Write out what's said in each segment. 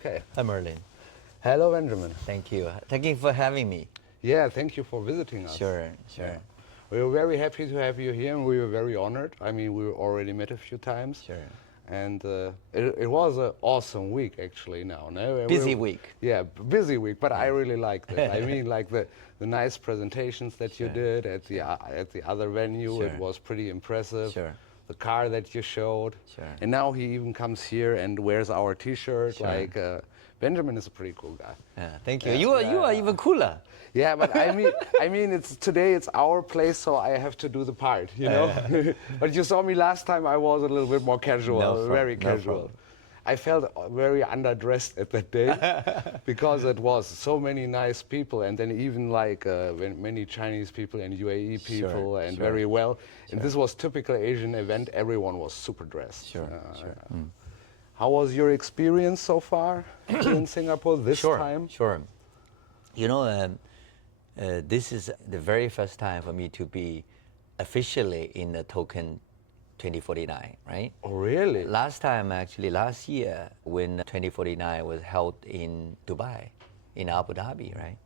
Okay. Hi, Merlin. Hello, Benjamin. Thank you. Thank you for having me. Yeah, thank you for visiting us. Sure. Yeah. We were very happy to have you here, and we were very honored. I mean, we already met a few times. Sure. And it was an awesome week, actually, now. No? Busy week. Yeah, busy week, but I really liked it. I mean, like the nice presentations that you did at the other venue, it was pretty impressive. Sure. The car that you showed. Sure. And now he even comes here and wears our T-shirt. Sure. Like, Benjamin is a pretty cool guy. Yeah, thank you. You are even cooler. Yeah, but I mean, today it's our place, so I have to do the part, you know. But you saw me last time; I was a little bit more casual, very casual. I felt very underdressed at that day because it was so many nice people, and then even like many Chinese people and UAE people, and very well. And this was typical Asian event. Everyone was super dressed. How was your experience so far in Singapore this time? Sure. You know, this is the very first time for me to be officially in the token 2049, right? Oh, really? Last year, when 2049 was held in Dubai, in Abu Dhabi, right?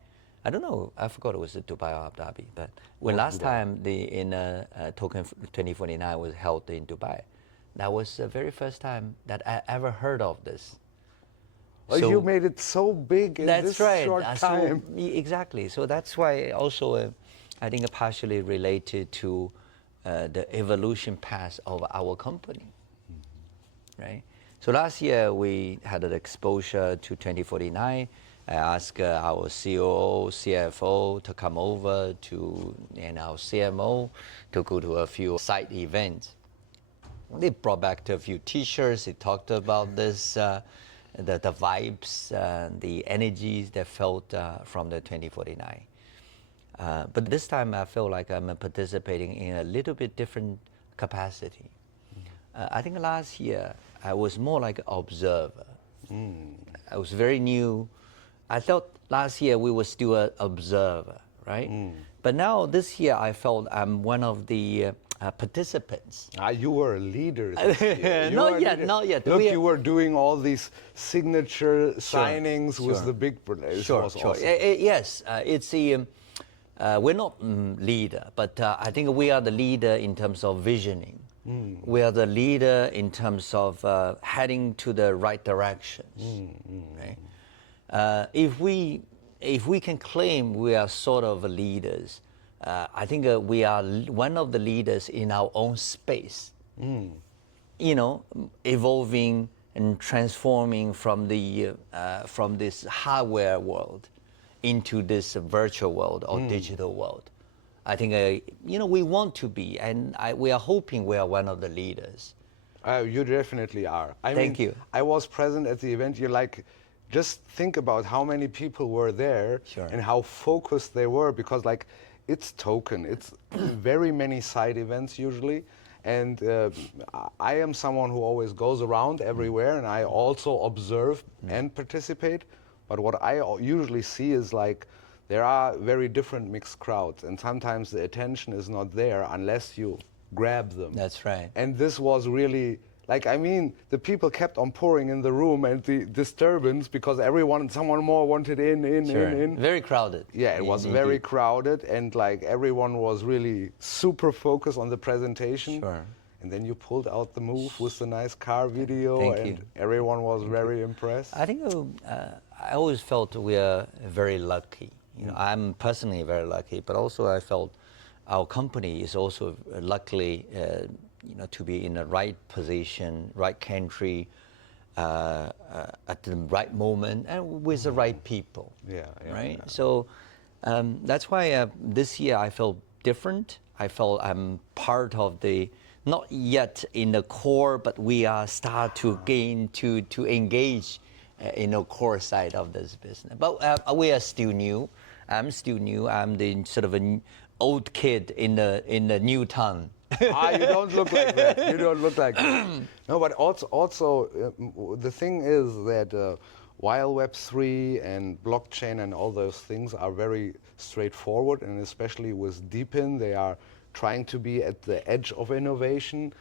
I don't know, I forgot it was Dubai or Abu Dhabi, but when last time token 2049 was held in Dubai, that was the very first time that I ever heard of this. Oh, so you made it so big in this short time. Exactly. So that's why also I think partially related to the evolution path of our company, right? So last year we had an exposure to 2049. I asked our COO, CFO to come over and our CMO to go to a few site events. They brought back a few T-shirts. They talked about this. The vibes, the energies that felt from the 2049. But this time I feel like I'm participating in a little bit different capacity. I think last year I was more like an observer. I was very new. I thought last year we were still an observer, right? But now this year I felt I'm one of the participants. You were a leader this year. Not yet. Look, you were doing all these signature signings with the big. Sure. Awesome. Yes, it's we're not leader, but I think we are the leader in terms of visioning. We are the leader in terms of heading to the right directions. Right? If we can claim we are sort of leaders, I think we are one of the leaders in our own space. You know, evolving and transforming from this hardware world into this virtual world or digital world. I think we want to be, and we are hoping we are one of the leaders. You definitely are. Thank you. I was present at the event. Just think about how many people were there and how focused they were, because it's token. It's very many side events usually. And I am someone who always goes around everywhere, and I also observe and participate. But what I usually see is there are very different mixed crowds, and sometimes the attention is not there unless you grab them. That's right. And this was really the people kept on pouring in the room, and the disturbance because someone more wanted in. Very crowded. Yeah, it was very crowded, and everyone was really super focused on the presentation. Sure. And then you pulled out the move with the nice car video, and everyone was very impressed. I think I always felt we are very lucky. You know, I'm personally very lucky, but also I felt our company is also luckily to be in the right position, right country, at the right moment, and with the right people. Right. Yeah. So that's why this year I felt different. I felt I'm part of the, not yet in the core, but we are start to gain to engage in the core side of this business. But we are still new. I'm still new. I'm the sort of an old kid in the new town. You don't look like that. You don't look like that. No, but also the thing is that while Web3 and blockchain and all those things are very straightforward, and especially with DePIN, they are trying to be at the edge of innovation.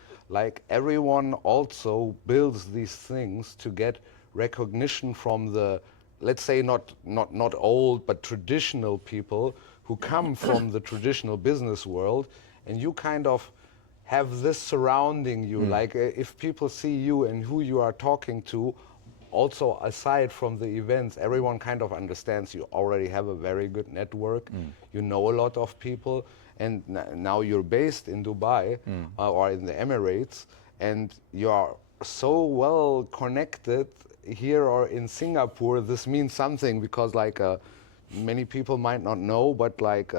Everyone also builds these things to get recognition from the, let's say not old, but traditional people who come from the traditional business world, and you kind of have this surrounding you. Like if people see you and who you are talking to, also aside from the events, everyone kind of understands you already have a very good network, you know a lot of people, and now you're based in Dubai or in the Emirates, and you are so well connected here or in Singapore. This means something, because like many people might not know, but like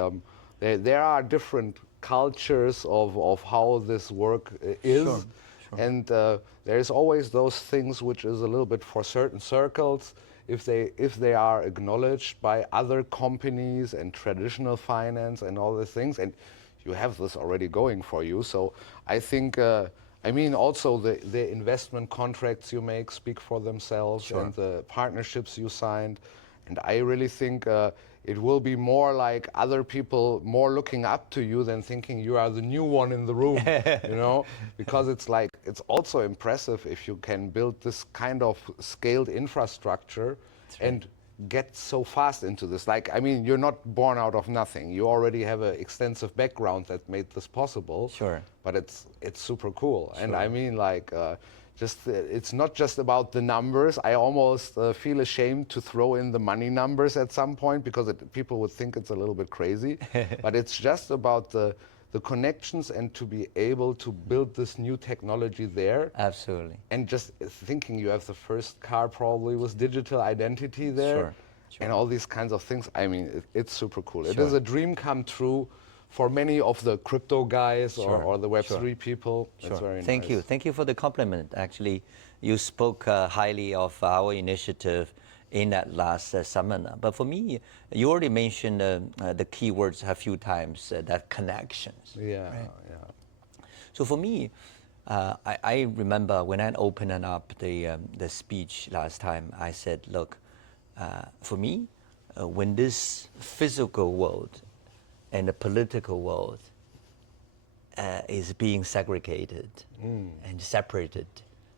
there are different cultures of how this work is. Sure. And there's always those things which is a little bit for certain circles, if they are acknowledged by other companies and traditional finance and all these things, and you have this already going for you. So I think, I mean, also the investment contracts you make speak for themselves, Sure. and the partnerships you signed. And I really think it will be more like other people more looking up to you than thinking you are the new one in the room, you know? Because it's like, it's also impressive if you can build this kind of scaled infrastructure and get so fast into this. Like, I mean, you're not born out of nothing. You already have an extensive background that made this possible. Sure. But it's super cool. Sure. And I mean, like, it's not just about the numbers. I almost feel ashamed to throw in the money numbers at some point, because people would think it's a little bit crazy. But it's just about the connections and to be able to build this new technology there. Absolutely. And just thinking you have the first car probably with digital identity there. Sure. And all these kinds of things. I mean, it's super cool. It Sure. is a dream come true for many of the crypto guys or the Web3 people. Sure. It's very Thank nice. you. Thank you for the compliment. Actually, you spoke highly of our initiative in that last seminar. But for me, you already mentioned the keywords a few times, that connections. Yeah, right? yeah. So for me, I remember when I opened up the speech last time, I said, look, for me, when this physical world and the political world is being segregated and separated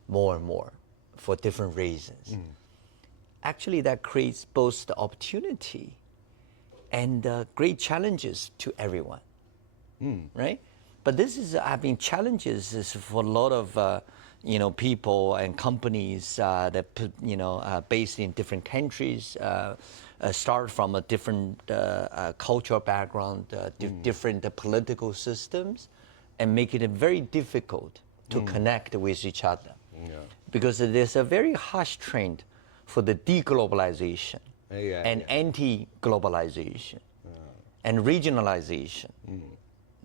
more and more for different reasons, actually that creates both the opportunity and great challenges to everyone, right? But this is, I mean, challenges is for a lot of people and companies that based in different countries, start from a different cultural background, different political systems, and make it very difficult to connect with each other. Yeah. Because there's a very harsh trend for the deglobalization and anti-globalization and regionalization,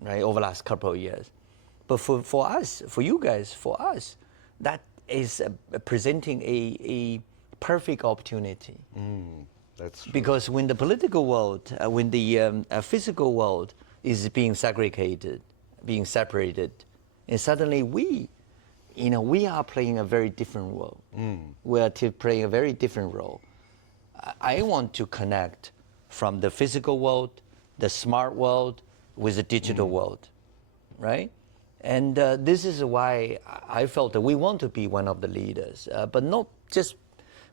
right, over the last couple of years. But for us, for you guys, for us, that is presenting a perfect opportunity. That's true. Because when the political world, when the physical world is being segregated, being separated, and suddenly we are playing a very different role. We are playing a very different role. I want to connect from the physical world, the smart world, with the digital world, right? And this is why I felt that we want to be one of the leaders, but not just,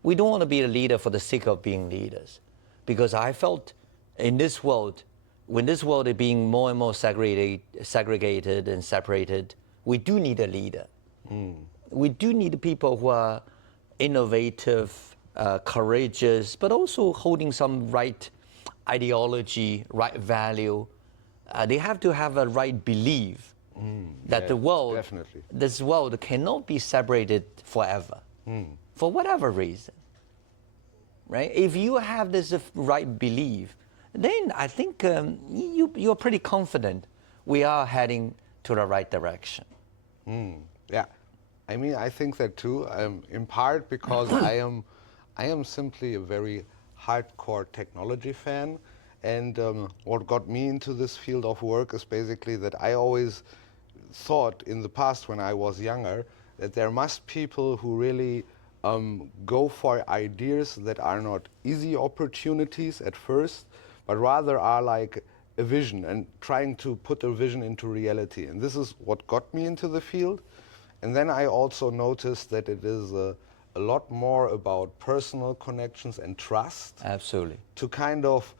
we don't want to be a leader for the sake of being leaders. Because I felt in this world, when this world is being more and more segregated and separated, we do need a leader. We do need people who are innovative, courageous, but also holding some right ideology, right value. They have to have a right belief that the world, definitely. this world cannot be separated forever, for whatever reason, right? If you have this right belief, then I think you're pretty confident we are heading to the right direction. Yeah, I mean, I think that too. In part because I am simply a very hardcore technology fan, and what got me into this field of work is basically that I always thought in the past when I was younger that there must people who really go for ideas that are not easy opportunities at first, but rather are like a vision and trying to put a vision into reality. And this is what got me into the field. And then I also noticed that it is a lot more about personal connections and trust. Absolutely. To kind of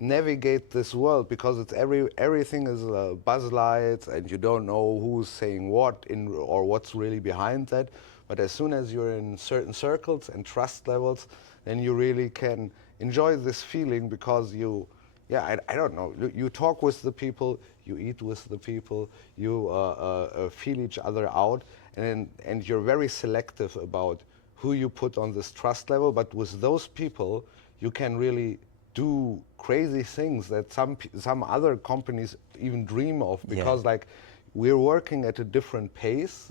navigate this world, because it's everything is buzz lights and you don't know who's saying what or what's really behind that. But as soon as you're in certain circles and trust levels, then you really can enjoy this feeling, because I don't know, you talk with the people, you eat with the people, you feel each other out, and you're very selective about who you put on this trust level. But with those people, you can really do crazy things that some other companies even dream of, because like we're working at a different pace,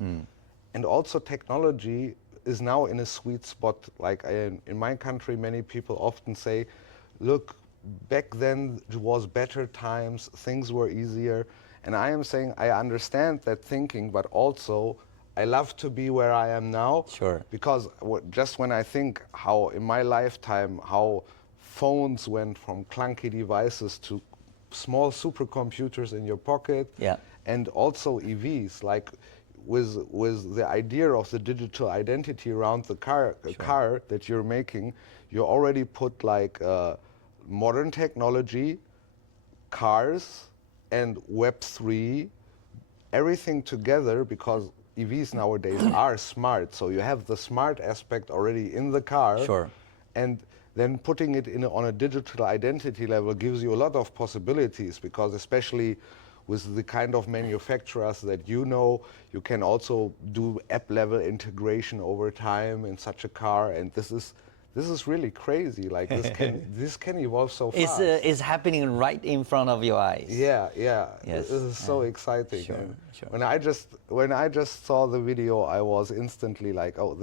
and also technology is now in a sweet spot. Like in my country, many people often say, look, back then it was better times, things were easier. And I am saying I understand that thinking, but also I love to be where I am now. Sure. Because just when I think how in my lifetime, how phones went from clunky devices to small supercomputers in your pocket, and also EVs, like with the idea of the digital identity around the car that you're making, you already put like modern technology, cars, and Web3, everything together, because EVs nowadays are smart. So you have the smart aspect already in the car. Sure. And then putting it on a digital identity level gives you a lot of possibilities, because especially with the kind of manufacturers that you can also do app level integration over time in such a car. And this is really crazy. Like this can evolve so fast. It's happening right in front of your eyes. Yeah. Yes. This is so exciting. Sure. When I just saw the video, I was instantly like, oh,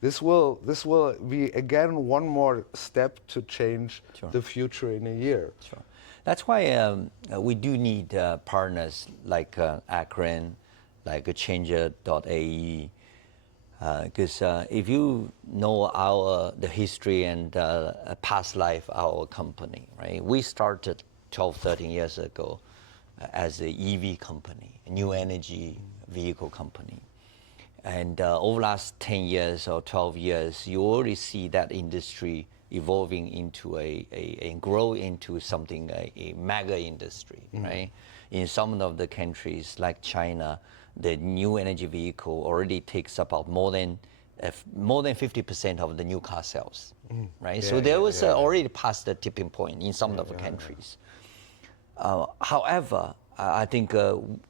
this will be again one more step to change the future in a year. Sure. That's why we do need partners like Arkreen, like Changer.ai. Because if you know the history and past life of our company, right? We started 12, 13 years ago as an EV company, a new energy vehicle company. And over the last 10 years or 12 years, you already see that industry evolving into and grow into something, a mega industry, right? In some of the countries like China, the new energy vehicle already takes about more than 50% of the new car sales, right? So there was already past the tipping point in some of the countries. However, I think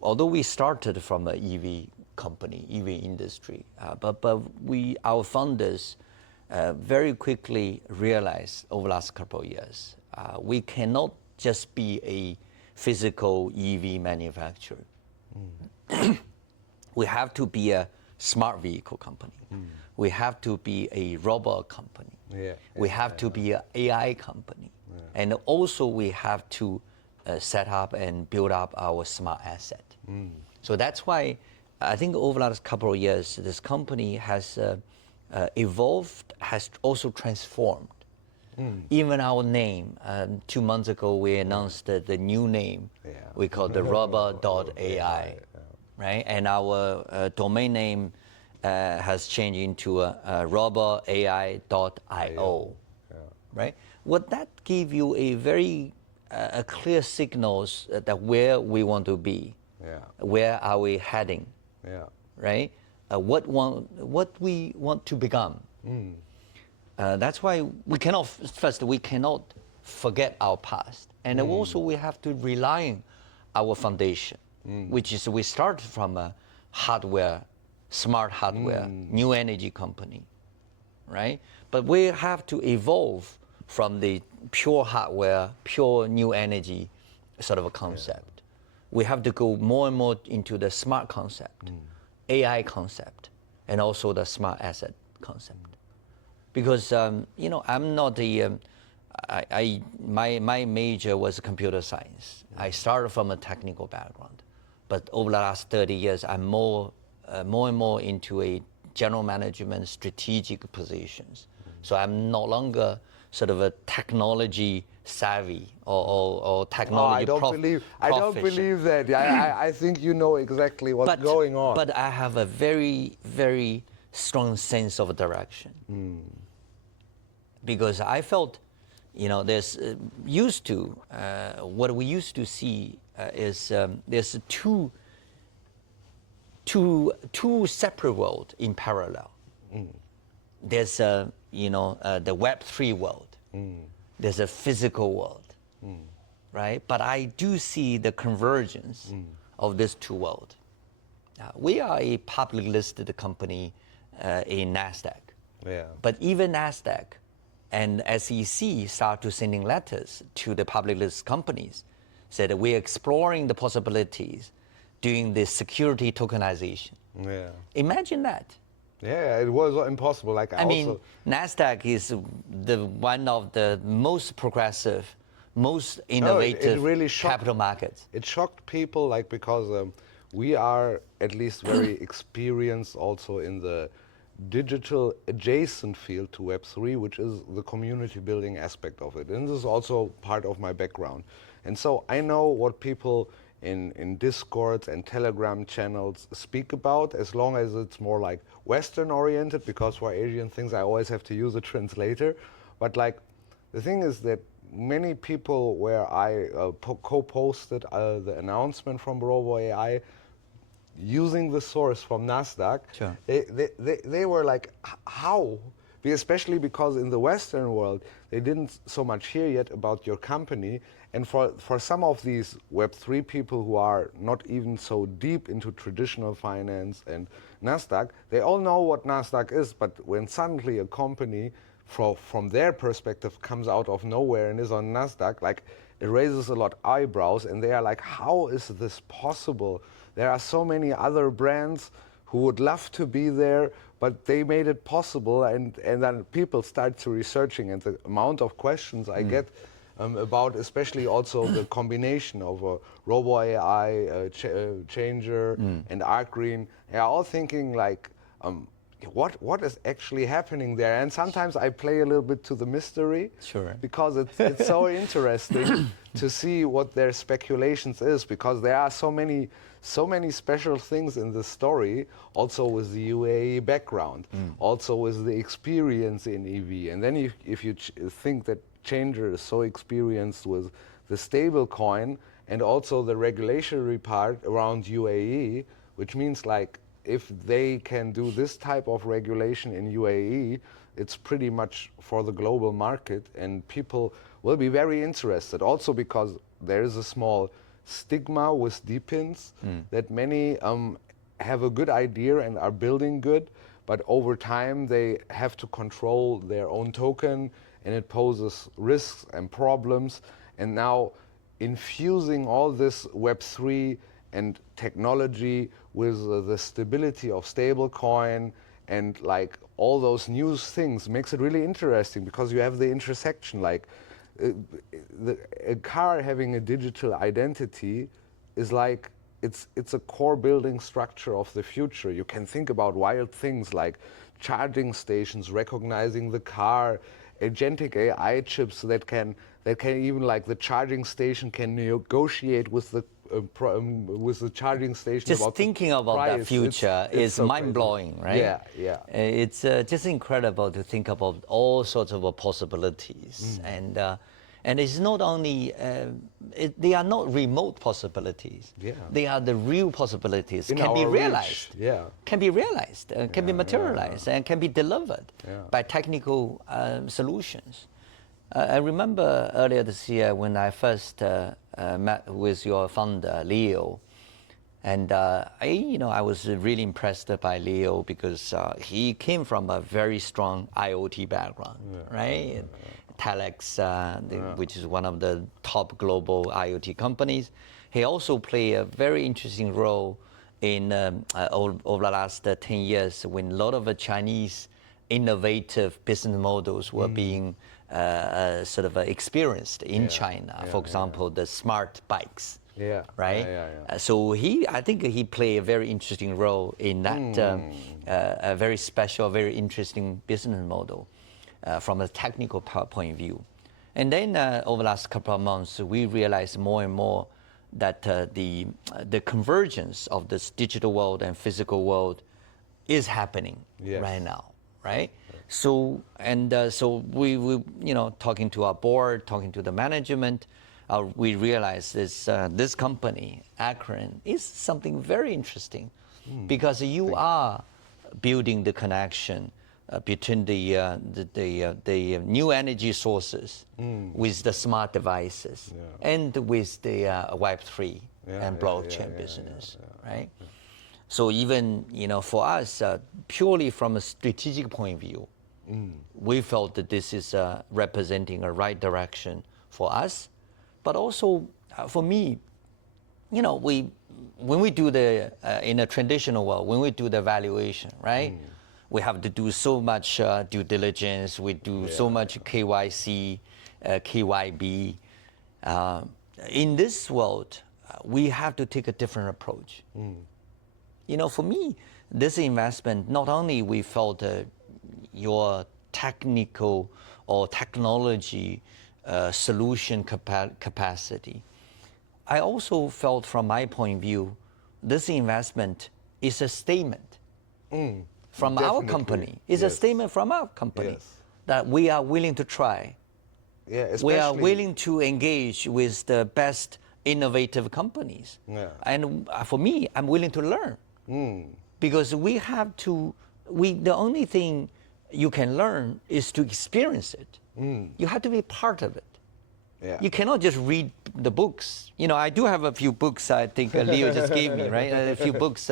although we started from an EV company, EV industry, but our founders very quickly realized over the last couple of years, we cannot just be a physical EV manufacturer. We have to be a smart vehicle company. We have to be a robot company. We have to be an AI company. And also we have to set up and build up our smart asset. So that's why I think over the last couple of years, this company has evolved, has also transformed. Even our name, 2 months ago, we announced the new name. We call the Robo.ai, right? And our domain name has changed into Robo.ai.io, right? Would that give you a very clear signals that where we want to be, where are we heading, right? What we want to become. That's why we cannot forget our past, and also we have to rely on our foundation, which is we start from a hardware, smart hardware, new energy company, right? But we have to evolve from the pure hardware, pure new energy sort of a concept. We have to go more and more into the smart concept, AI concept, and also the smart asset concept. Because I'm not my major was computer science. I started from a technical background, but over the last 30 years, I'm more and more into a general management strategic positions. So I'm no longer sort of a technology savvy or technology I don't believe that. I think you know exactly what's going on. But I have a very, very strong sense of direction. Because I felt, there's what we used to see is there's two separate worlds in parallel. There's the Web3 world. There's a physical world, right? But I do see the convergence of these two worlds. We are a publicly listed company in NASDAQ. Yeah. But even NASDAQ and SEC start to sending letters to the public listed companies, said we're exploring the possibilities doing the security tokenization. Yeah. Imagine that. Yeah, it was impossible. Like I mean, NASDAQ is one of the most progressive, most innovative capital markets. It shocked people, like, because we are at least very experienced also in the digital adjacent field to Web3, which is the community building aspect of it. And this is also part of my background. And so I know what people in Discords and Telegram channels speak about, as long as it's more like Western oriented, because for Asian things I always have to use a translator. But like, the thing is that many people where I co-posted the announcement from Robo.ai, using the source from NASDAQ, sure. they were like, how? Especially because in the Western world, they didn't so much hear yet about your company. And for some of these Web3 people who are not even so deep into traditional finance and NASDAQ, they all know what NASDAQ is, but when suddenly a company from their perspective comes out of nowhere and is on NASDAQ, like, it raises a lot of eyebrows, and they are like, how is this possible? There are so many other brands who would love to be there, but they made it possible, and then people start to researching, and the amount of questions I get about, especially also the combination of a Robo.ai, Changer, and Arkreen, they are all thinking like, what is actually happening there? And sometimes I play a little bit to the mystery, sure, because it's so interesting to see what their speculations is, because there are so many special things in the story, also with the UAE background, also with the experience in EV. And then if you think that Changer is so experienced with the stable coin and also the regulatory part around UAE, which means like, if they can do this type of regulation in UAE, it's pretty much for the global market, and people will be very interested. Also because there is a small stigma with DePINs that many have a good idea and are building good, but over time they have to control their own token, and it poses risks and problems. And now infusing all this Web3 and technology with the stability of stablecoin and like all those new things makes it really interesting, because you have the intersection, like a car having a digital identity is like, it's a core building structure of the future. You can think about wild things like charging stations recognizing the car, agentic AI chips that can even, like, the charging station can negotiate with the charging station. Just thinking about that future is so mind-blowing, right? Yeah, yeah. It's just incredible to think about all sorts of possibilities, and it's not only they are not remote possibilities. Yeah. They are the real possibilities. Can be realized. Yeah. Can be realized. Can be materialized, and can be delivered by technical solutions. I remember earlier this year when I first met with your founder, Leo, and I was really impressed by Leo because he came from a very strong IoT background, right? Telex, which is one of the top global IoT companies. He also played a very interesting role in over the last 10 years when a lot of Chinese innovative business models were being sort of experienced in China. For example, the smart bikes. Yeah. Right. So I think he played a very interesting role in that a very special, very interesting business model from a technical point of view. And then over the last couple of months, we realized more and more that the convergence of this digital world and physical world is happening Yes. right now, right? So so we talking to our board, talking to the management, we realized this company Arkreen is something very interesting, because you are building the connection between the new energy sources with the smart devices and with the Web3 and blockchain business, right? So even for us, purely from a strategic point of view, we felt that this is representing a right direction for us, but also for me, when we do in a traditional world, when we do the valuation, right? We have to do so much due diligence. We do so much KYC, KYB. In this world, we have to take a different approach. For me, this investment, not only we felt your technical or technology solution capacity, I also felt from my point of view, this investment is a statement from our company. It's a statement from our company that we are willing to try. We are willing to engage with the best innovative companies. And for me, I'm willing to learn. Because we have to, the only thing you can learn is to experience it. You have to be part of it. You cannot just read the books. I do have a few books I think Leo just gave me, right? A few books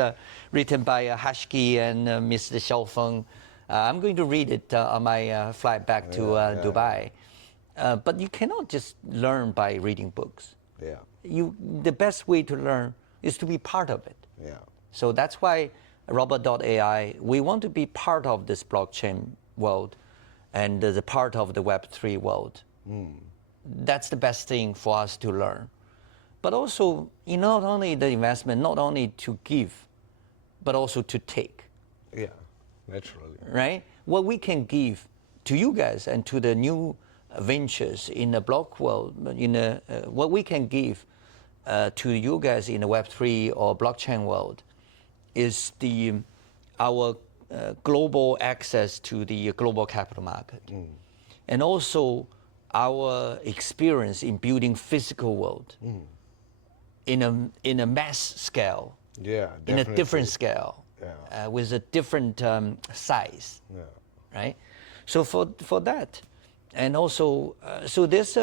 written by Hashki and Mr. Xiaofeng. I'm going to read it on my flight back to Dubai. But you cannot just learn by reading books. The best way to learn is to be part of it. So that's why Robo.ai, we want to be part of this blockchain world and the part of the Web3 world. That's the best thing for us to learn. But also, not only the investment, not only to give, but also to take. Yeah, naturally. Right? What we can give to you guys and to the new ventures in the block world, what we can give to you guys in the Web3 or blockchain world is our global access to the global capital market. And also our experience in building physical world in a mass scale, in a different scale, with a different size, right? So for that, and also, so this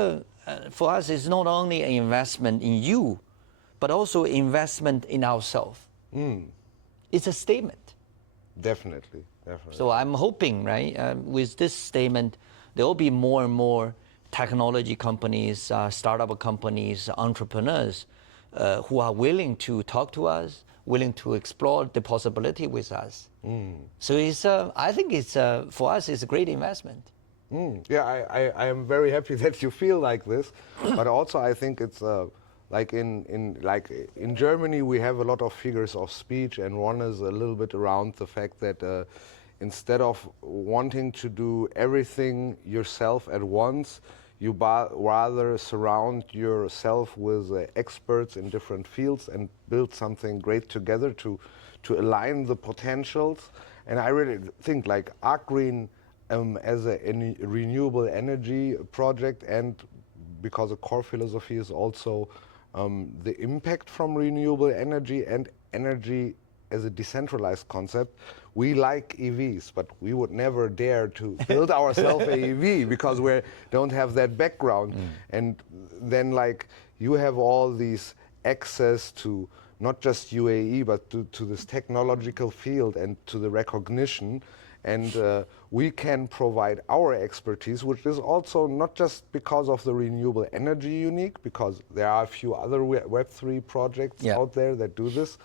for us is not only an investment in you, but also investment in ourselves. It's a statement. Definitely. So I'm hoping, right, with this statement, there will be more and more technology companies, startup companies, entrepreneurs who are willing to talk to us, willing to explore the possibility with us. So I think for us, it's a great investment. Yeah, I am very happy that you feel like this, but also I think it's like in Germany we have a lot of figures of speech, and one is a little bit around the fact that instead of wanting to do everything yourself at once, you rather surround yourself with experts in different fields and build something great together to align the potentials. And I really think like Arkreen as a renewable energy project, and because the core philosophy is also the impact from renewable energy and energy as a decentralized concept. We like EVs, but we would never dare to build ourselves a EV because we don't have that background. And then like you have all these access to not just UAE, but to this technological field and to the recognition. And we can provide our expertise, which is also not just because of the renewable energy unique, because there are a few other Web3 projects out there that do this.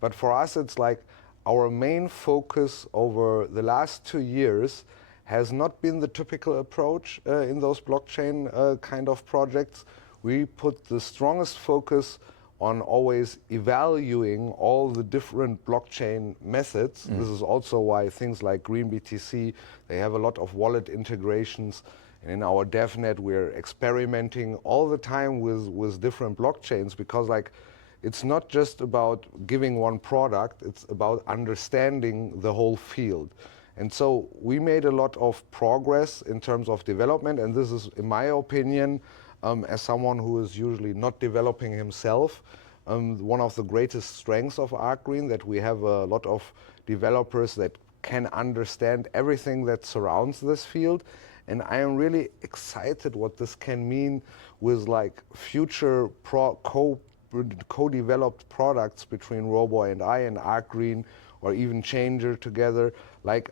But for us, it's like our main focus over the last 2 years has not been the typical approach in those blockchain kind of projects. We put the strongest focus on always evaluating all the different blockchain methods. This is also why things like Green BTC, they have a lot of wallet integrations. And in our DevNet, we're experimenting all the time with different blockchains, because like it's not just about giving one product, it's about understanding the whole field. And so we made a lot of progress in terms of development, and this is, in my opinion, as someone who is usually not developing himself, one of the greatest strengths of Arkreen, that we have a lot of developers that can understand everything that surrounds this field. And I am really excited what this can mean with like future co-developed products between Robo.ai and Arkreen, or even Changer together. Like,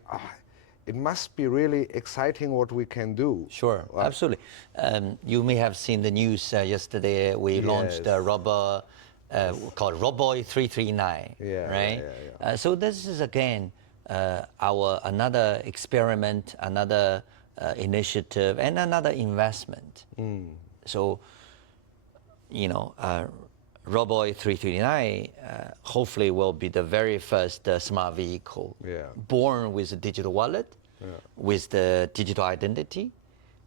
it must be really exciting what we can do. Sure, absolutely. You may have seen the news yesterday. We launched a Robo called Robo 339, right? So this is again our another experiment, another initiative, and another investment. So, you know, Robo 339 hopefully will be the very first smart vehicle born with a digital wallet, with the digital identity,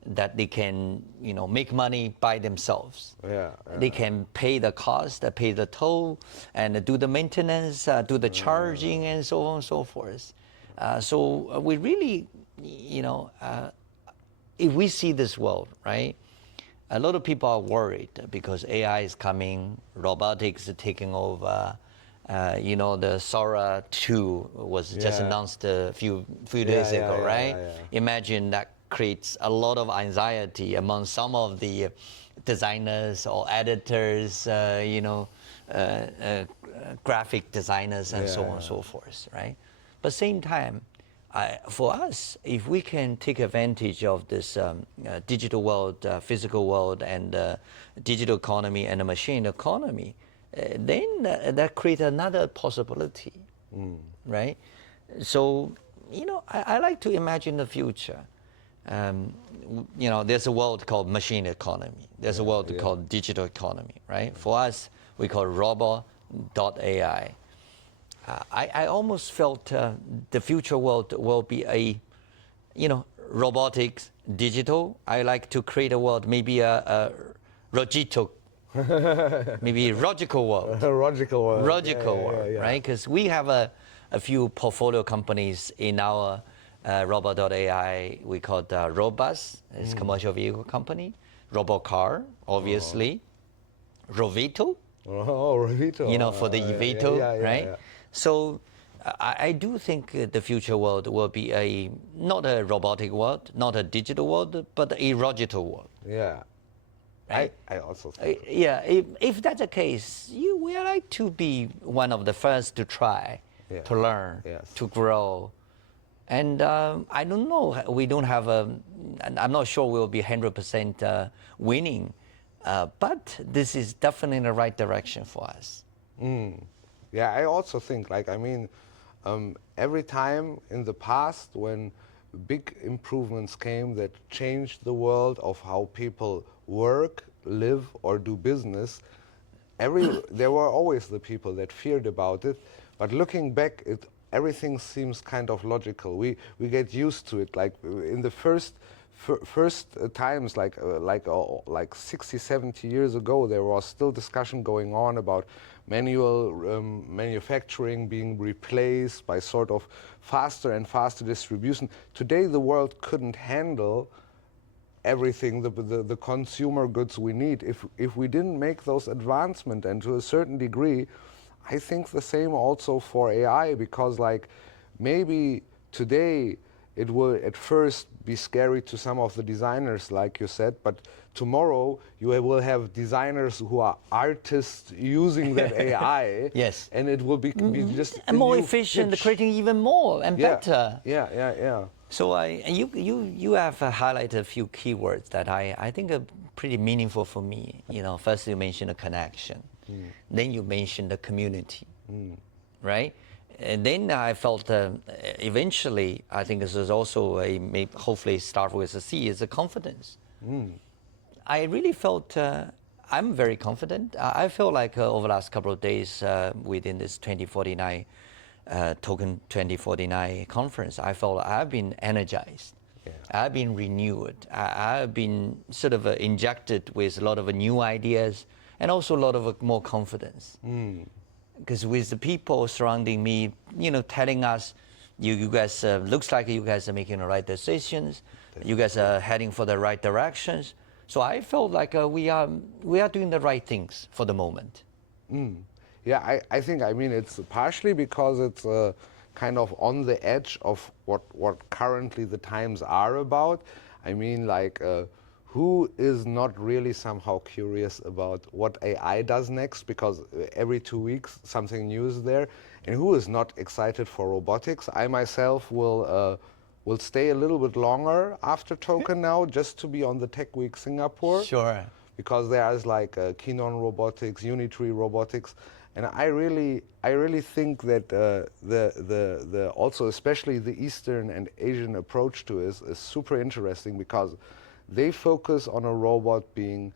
that they can, you know, make money by themselves. They can pay the cost, pay the toll, and do the maintenance, do the charging, and so on and so forth. So we really, you know, if we see this world, right? A lot of people are worried because AI is coming, robotics is taking over. You know, the Sora 2 was just announced a few days ago, right? Imagine that creates a lot of anxiety among some of the designers or editors, you know, graphic designers and so on and so forth, right? But same time, for us, if we can take advantage of this digital world, physical world, and digital economy and the machine economy, then that creates another possibility, right? So, you know, I like to imagine the future. You know, there's a world called machine economy. There's a world called digital economy, right? For us, we call Robo.ai. I almost felt the future world will be a, you know, robotics, digital. I like to create a world, maybe a Rogito, maybe logical world. Logical world. World, right? Because we have a few portfolio companies in our Robo.ai. We call it Robus, it's a commercial vehicle company. Robocar, obviously. Rovito. Rovito. You know, for the eVito, right? So I do think the future world will be not a robotic world, not a digital world, but a logical world. Right? I also think. If that's the case, we are like to be one of the first to try, to learn, to grow. And I don't know, we don't have I'm not sure we'll be 100% winning, but this is definitely in the right direction for us. Yeah, I also think, like, I mean, every time in the past when big improvements came that changed the world of how people work, live, or do business, there were always the people that feared about it. But looking back, everything seems kind of logical. We get used to it. Like in the first times, like 60, 70 years ago, there was still discussion going on about manual manufacturing being replaced by sort of faster and faster distribution. Today, the world couldn't handle everything, the consumer goods we need, if we didn't make those advancements. And to a certain degree, I think the same also for AI, because like maybe today it will at first be scary to some of the designers, like you said, but tomorrow you will have designers who are artists using that AI. Yes. And it will be just and more efficient, creating even more and better. Yeah. So you have highlighted a few keywords that I think are pretty meaningful for me. You know, first you mentioned a connection, then you mentioned the community, right? And then I felt eventually, I think this is also hopefully start with a C, is a confidence. I really felt I'm very confident. I feel like over the last couple of days within this 2049 Token 2049 conference, I felt I've been energized. I've been renewed. I've been sort of injected with a lot of new ideas and also a lot of more confidence. Because with the people surrounding me, telling us, you guys, looks like you guys are making the right decisions. You guys are heading for the right directions. So I felt like we are doing the right things for the moment. Yeah, I think, it's partially because it's kind of on the edge of what currently the times are about. Who is not really somehow curious about what AI does next, because every 2 weeks something new is there, and who is not excited for robotics? I myself will stay a little bit longer after Token now, just to be on the Tech Week Singapore. Sure. Because there is like Kinon Robotics, Unitree Robotics, and I really think that the also especially the Eastern and Asian approach to it is super interesting, because they focus on a robot being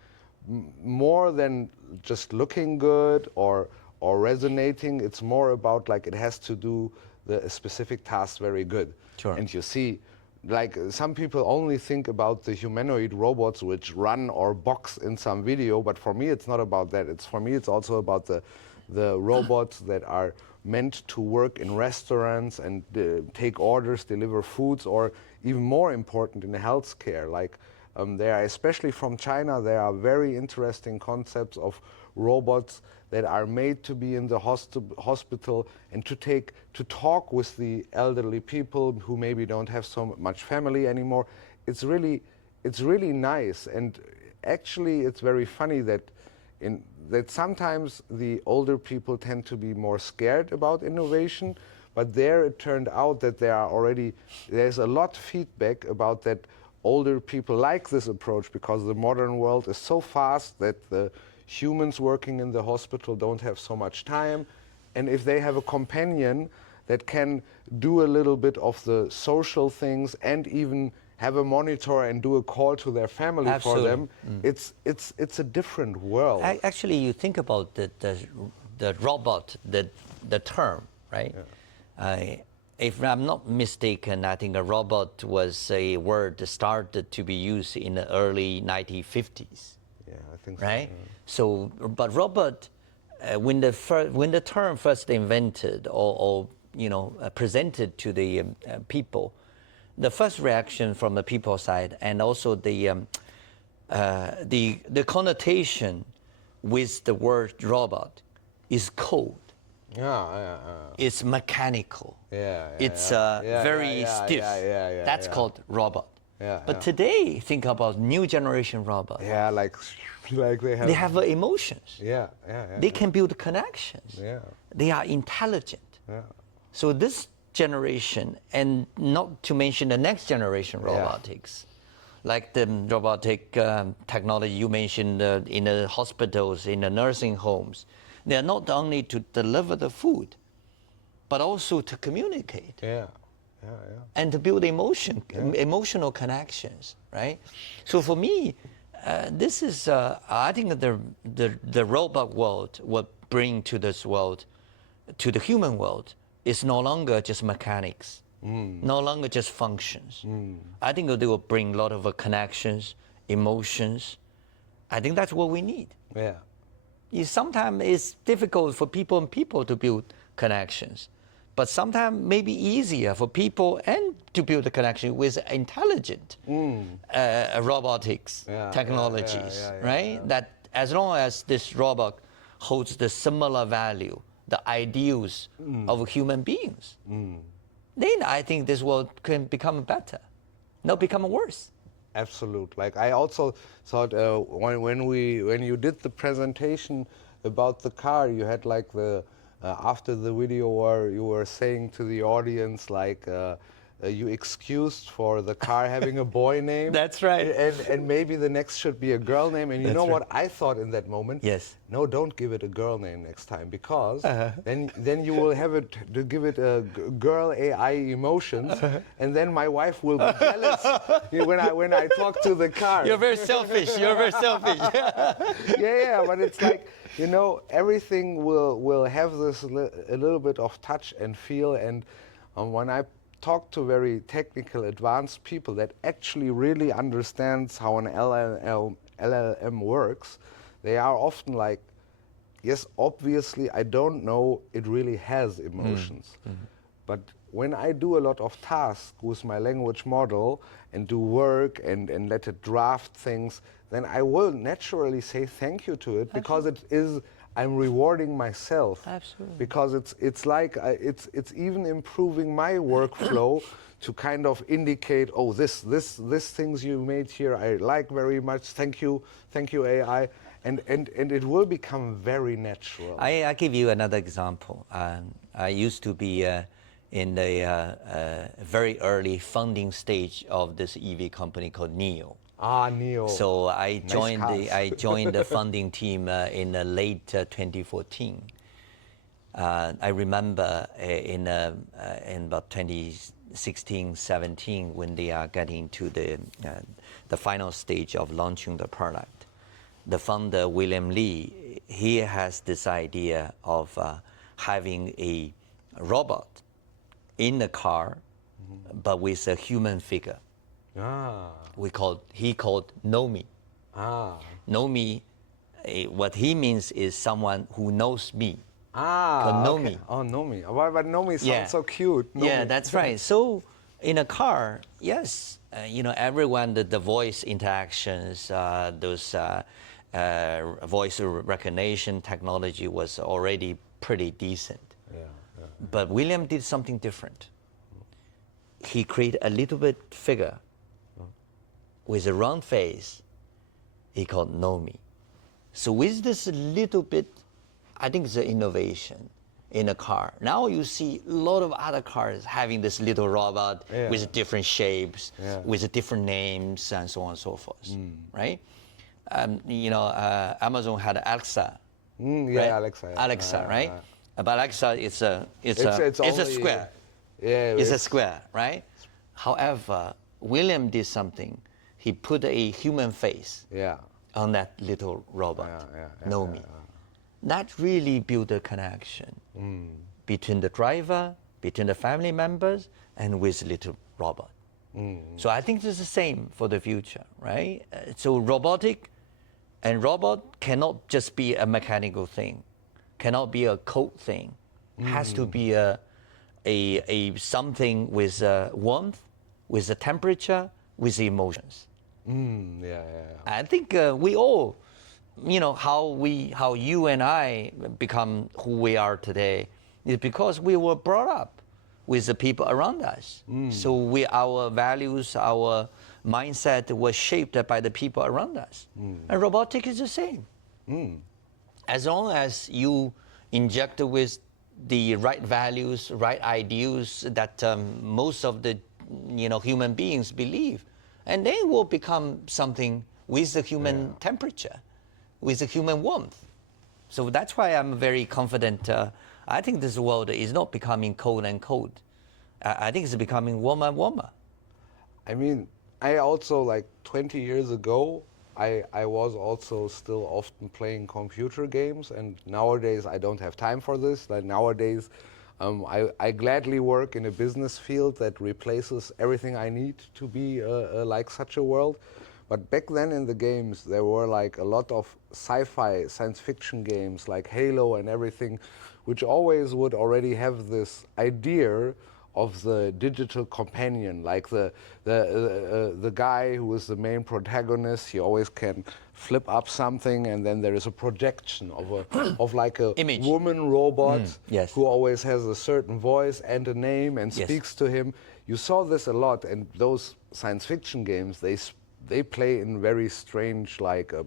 more than just looking good or resonating. It's more about like it has to do the specific task very good. Sure. And you see, like some people only think about the humanoid robots which run or box in some video, but for me it's not about that. For me it's also about the robots that are meant to work in restaurants and take orders, deliver foods, or even more important in healthcare. Like there are, especially from China, there are very interesting concepts of robots that are made to be in the hospital and to talk with the elderly people who maybe don't have so much family anymore. It's really nice, and actually it's very funny that sometimes the older people tend to be more scared about innovation, but there it turned out that there's a lot of feedback about that older people like this approach, because the modern world is so fast that the humans working in the hospital don't have so much time. And if they have a companion that can do a little bit of the social things and even have a monitor and do a call to their family for them, it's a different world. Actually, you think about the robot, the term, right? Yeah. If I'm not mistaken, I think a robot was a word that started to be used in the early 1950s. Yeah, I think so. Right? Yeah. So, but robot, when the term first invented or presented to the people, the first reaction from the people side, and also the connotation with the word robot is cold. It's mechanical. It's very stiff. That's called robot. But today, think about new generation robot. Yeah, like they have emotions. They can build connections. They are intelligent. So this generation, and not to mention the next generation robotics, like the robotic technology you mentioned in the hospitals, in the nursing homes, they are not only to deliver the food, but also to communicate. And to build emotional connections, right? So for me, this is, I think the robot world will bring to this world, to the human world, is no longer just mechanics, no longer just functions. I think they will bring a lot of connections, emotions. I think that's what we need. Sometimes it's difficult for people to build connections, but sometimes maybe easier for people and to build a connection with intelligent robotics technologies, right? That as long as this robot holds the similar value, the ideals of human beings, then I think this world can become better, not become worse. Absolute. Like I also thought when you did the presentation about the car, you had like after the video where you were saying to the audience like you excused for the car having a boy name. That's right. And maybe the next should be a girl name. And you know what I thought in that moment? Yes. No, don't give it a girl name next time, because then you will have to give it a girl AI emotions, and then my wife will be jealous when I talk to the car. You're very selfish. You're very selfish. But it's like, everything will have this a little bit of touch and feel. And when I talk to very technical, advanced people that actually really understands how an LLM works, they are often like, yes, obviously I don't know it really has emotions. But when I do a lot of tasks with my language model and do work and let it draft things, then I will naturally say thank you to it because it is, I'm rewarding myself. Absolutely. Because it's like, it's even improving my workflow to kind of indicate, oh, this things you made here I like very much, thank you AI. And it will become very natural. I give you another example. I used to be in the very early funding stage of this EV company called NIO. NIO. So I joined Nice I joined the funding team in late 2014. I remember in about 2016, 17 when they are getting to the final stage of launching the product. The founder, William Lee, he has this idea of having a robot in the car, but with a human figure. He called Nomi. Nomi, what he means is someone who knows me. Nomi. Okay. Oh, Nomi. But Nomi sounds so cute. Nomi. Yeah, that's right. So in a car, yes, everyone, the voice interactions, those voice recognition technology was already pretty decent. But William did something different. He created a little bit figure with a round face. He called Nomi. So with this little bit, I think it's an innovation in a car. Now you see a lot of other cars having this little robot with different shapes, with different names, and so on and so forth, right? Amazon had Alexa. Right? Alexa, right? But Alexa, it's a square. It's a square, right? However, William did something. He put a human face on that little robot, Nomi. That really built a connection between the driver, between the family members, and with little robot. So I think it's the same for the future, right? So robotic and robot cannot just be a mechanical thing, cannot be a code thing. It has to be a something with warmth, with the temperature, with the emotions. I think we all, how you and I become who we are today is because we were brought up with the people around us. So our values, our mindset was shaped by the people around us. And robotic is the same. As long as you inject with the right values, right ideals that most of the human beings believe, and they will become something with the human temperature, with the human warmth. So that's why I'm very confident. I think this world is not becoming cold and cold. I think it's becoming warmer and warmer. I mean, I also, like 20 years ago, I was also still often playing computer games, and nowadays I don't have time for this. Like nowadays, I gladly work in a business field that replaces everything I need to be like such a world. But back then in the games, there were like a lot of sci-fi, science fiction games like Halo and everything, which always would already have this idea of the digital companion, like the guy who is the main protagonist. He always can flip up something, and then there is a projection of like a image, woman robot yes, who always has a certain voice and a name and speaks to him. You saw this a lot, and those science fiction games, they play in very strange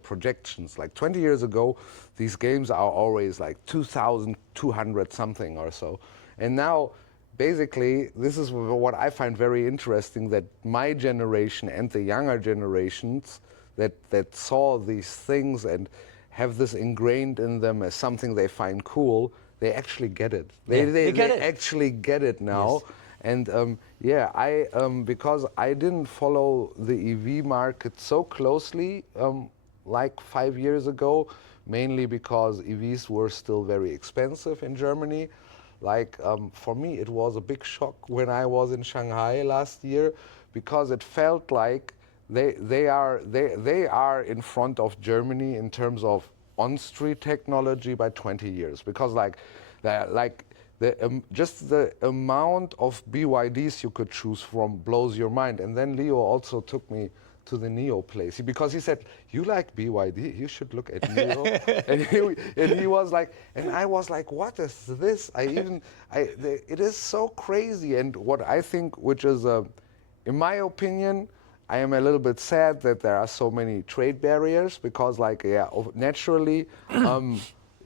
projections. Like 20 years ago, these games are always like 2,200 something or so, and now. Basically, this is what I find very interesting, that my generation and the younger generations that saw these things and have this ingrained in them as something they find cool, they actually get it. They actually get it now. Yes. And because I didn't follow the EV market so closely like 5 years ago, mainly because EVs were still very expensive in Germany. Like for me, it was a big shock when I was in Shanghai last year, because it felt like they are in front of Germany in terms of on-street technology by 20 years, because just the amount of BYDs you could choose from blows your mind. And then Leo also took me to the NIO place, because he said, "You like BYD? You should look at NIO." and he was like, and I was like, "What is this?" It is so crazy. And what I think, which is, in my opinion, I am a little bit sad that there are so many trade barriers, because naturally,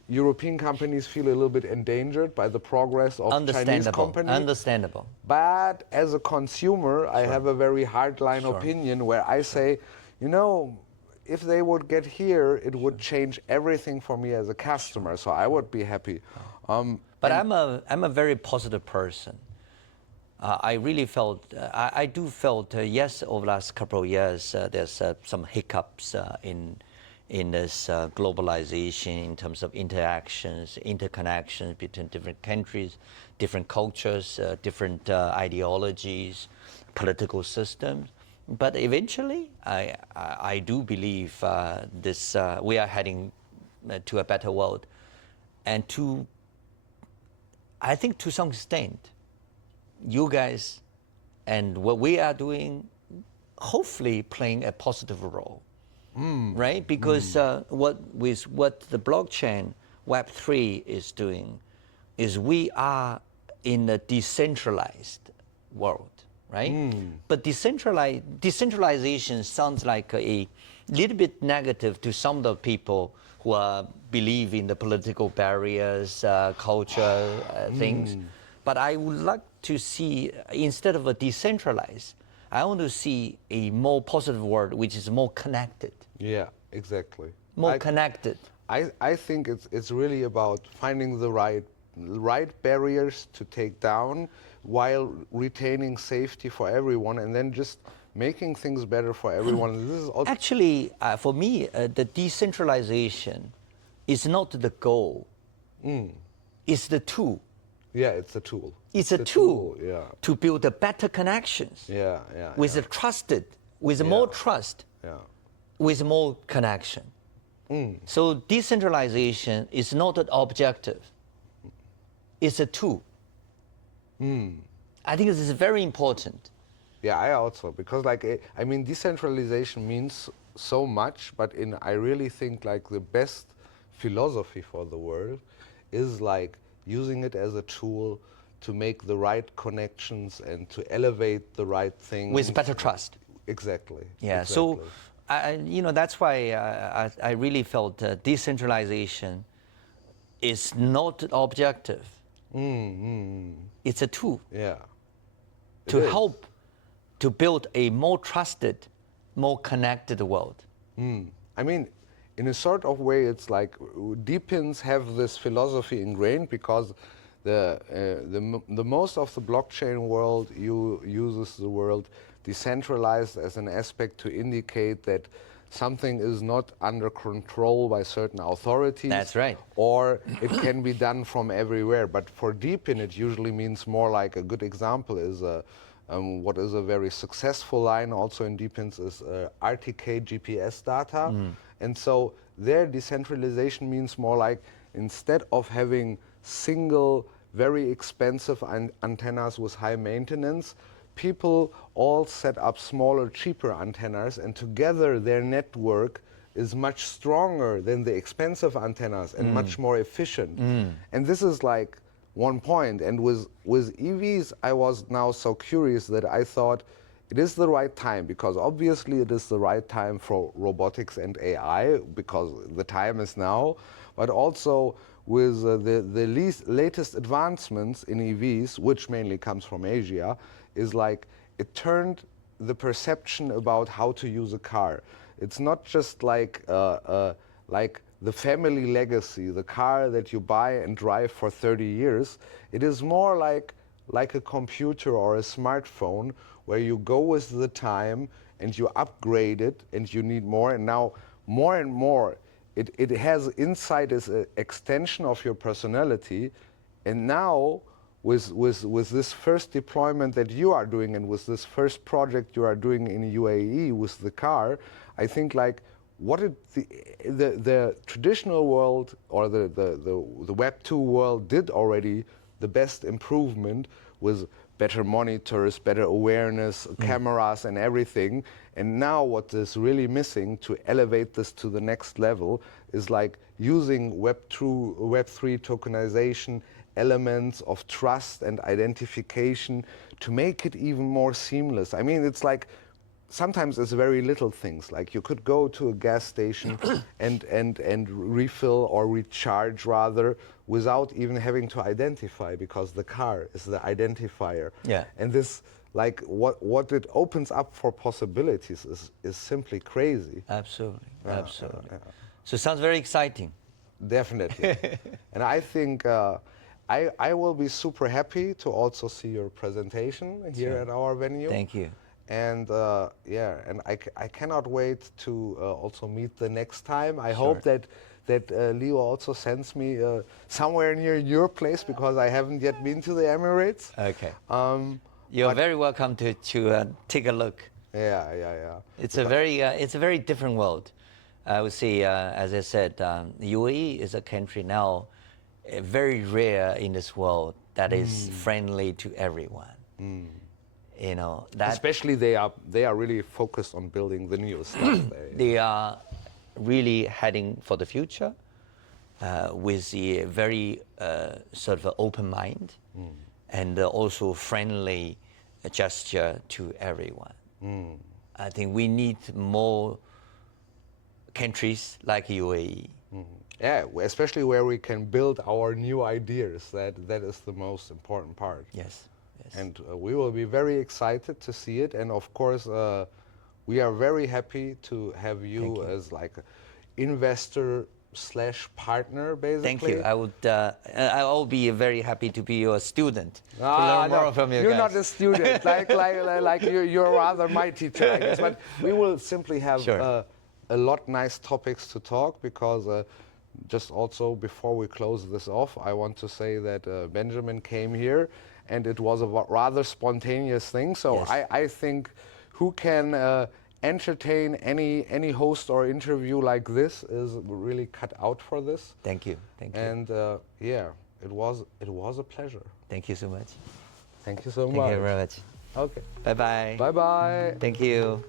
European companies feel a little bit endangered by the progress of Chinese companies. Understandable. But as a consumer, I have a very hardline opinion where I say, if they would get here, it would change everything for me as a customer. So I would be happy. But I'm a very positive person. I really felt, I do felt, yes, over the last couple of years, there's some hiccups in this globalization in terms of interactions, interconnections between different countries, different cultures, different ideologies, political systems. But eventually, I do believe we are heading to a better world. And I think to some extent, you guys and what we are doing, hopefully playing a positive role. Right? Because what the blockchain Web3 is doing is we are in a decentralized world, right? But decentralization sounds like a little bit negative to some of the people who believe in the political barriers, culture, things. But I would like to see, instead of a decentralized, I want to see a more positive world, which is more connected. Yeah, exactly. More connected. I think it's really about finding the right barriers to take down while retaining safety for everyone, and then just making things better for everyone. This is actually, for me, the decentralization is not the goal. It's the tool. Yeah, it's a tool. It's a tool to build better connections. With more trust, with more connection. So decentralization is not an objective. It's a tool. I think this is very important. Yeah, I also, because decentralization means so much, but I really think the best philosophy for the world is using it as a tool to make the right connections and to elevate the right things. With better trust. Exactly. Yeah, exactly. So that's why I really felt decentralization is not objective. It's a tool. Yeah. To help to build a more trusted, more connected world. I mean, in a sort of way, it's like DePINs have this philosophy ingrained, because the most of the blockchain world uses the word decentralized as an aspect to indicate that something is not under control by certain authorities. That's right. Or it can be done from everywhere. But for DePIN, it usually means more like, a good example is what is a very successful line also in DePINs is RTK GPS data. And so their decentralization means more like, instead of having single, very expensive antennas with high maintenance, people all set up smaller, cheaper antennas, and together their network is much stronger than the expensive antennas and much more efficient. And this is one point. And with EVs, I was now so curious that I thought it is the right time, because obviously it is the right time for robotics and AI, because the time is now, but also with the latest advancements in EVs, which mainly comes from Asia, is it turned the perception about how to use a car. It's not just like the family legacy, the car that you buy and drive for 30 years. It is more like a computer or a smartphone, where you go with the time and you upgrade it and you need more. And now more and more, it has inside as an extension of your personality. And now with this first deployment that you are doing, and with this first project you are doing in UAE with the car, I think what did the traditional world or the Web 2 world did already the best improvement with better monitors, better awareness, cameras and everything. And now what is really missing to elevate this to the next level is like using Web 3 tokenization, elements of trust and identification to make it even more seamless. I mean, it's like, sometimes it's very little things, like you could go to a gas station and refill or recharge rather without even having to identify, because the car is the identifier. Yeah. And this, like what it opens up for possibilities is simply crazy. Absolutely, absolutely. So it sounds very exciting. Definitely. And I think I will be super happy to also see your presentation here at our venue. Thank you. And yeah, and I cannot wait to also meet the next time. I hope that Leo also sends me somewhere near your place, because I haven't yet been to the Emirates. Okay. You're very welcome to take a look. Yeah. It's a very different world. I would say, as I said, UAE is a country now very rare in this world that is friendly to everyone. You know, that especially they are really focused on building the new stuff. They are really heading for the future with a very sort of open mind and also friendly gesture to everyone. I think we need more countries like UAE. Yeah, especially where we can build our new ideas. That is the most important part. Yes. And we will be very excited to see it. And of course, we are very happy to have you as like investor / partner, basically. Thank you. I will be very happy to be your student to learn more from you You're guys. not a student, like you're rather my teacher, I guess. But we will simply have a lot nice topics to talk, because just also before we close this off, I want to say that Benjamin came here, and it was a rather spontaneous thing. So I think who can entertain any host or interview like this is really cut out for this. Thank you. And yeah, it was a pleasure. Thank you so much. Thank you so much. Thank you very much. Okay. Bye bye. Bye bye. Thank you.